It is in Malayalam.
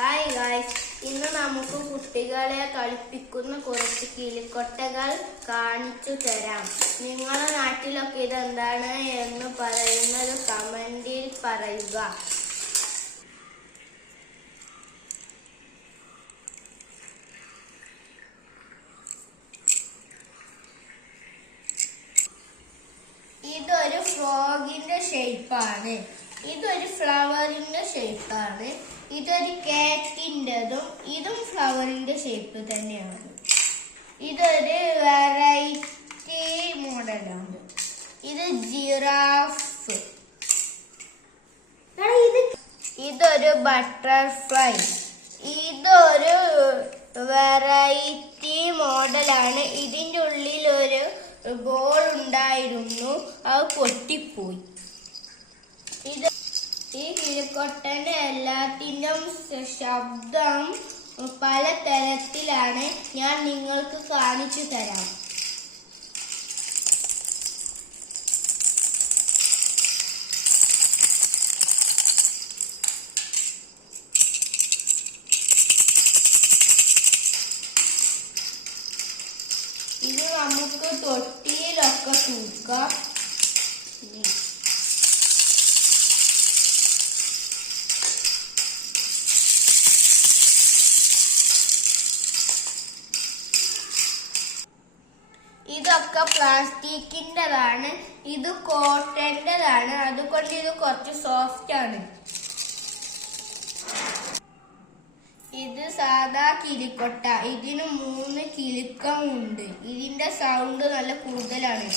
ഹായ് ഗായ്സ്, ഇന്ന് നമുക്ക് കുട്ടികളെ കളിപ്പിക്കുന്ന കുറച്ച് കിളിക്കൊട്ടകൾ കാണിച്ചു തരാം. നിങ്ങളുടെ നാട്ടിലൊക്കെ ഇതെന്താണ് എന്ന് പറയുന്നത് കമന്റിൽ പറയുക. ഇതൊരു ഫ്രോഗിന്റെ ഷേപ്പാണ്. ഇതൊരു ഫ്ലവറിന്റെ ഷേപ്പാണ്. ഇതൊരു കേക്കിൻ്റെതും ഇതും ഫ്ലവറിന്റെ ഷേപ്പ് തന്നെയാണ്. ഇതൊരു വെറൈറ്റി മോഡലാണ്. ഇത് ജിറാഫ്. ഇതൊരു ബട്ടർഫ്ലൈ. ഇതൊരു വെറൈറ്റി മോഡലാണ്. ഇതിൻ്റെ ഉള്ളിൽ ഒരു ബോൾ ഉണ്ടായിരുന്നു, അത് പൊട്ടിപ്പോയി. ഈ കിളിക്കൊട്ടന്റെ എല്ലാത്തിൻ്റെയും ശബ്ദം പല തരത്തിലാണ്. ഞാൻ നിങ്ങൾക്ക് കാണിച്ചു തരാം. ഇത് നമുക്ക് തൊട്ടിയിലൊക്കെ തൂക്കാം. ഇതൊക്കെ പ്ലാസ്റ്റിക്കിൻ്റെതാണ്. ഇത് കോട്ടൻ്റെതാണ്. അതുകൊണ്ട് ഇത് കുറച്ച് സോഫ്റ്റ് ആണ്. ഇത് സാധാ കിളിക്കൊട്ട. ഇതിന് 3 കിലുക്കമുണ്ട്. ഇതിന്റെ സൗണ്ട് നല്ല കൂടുതലാണ്.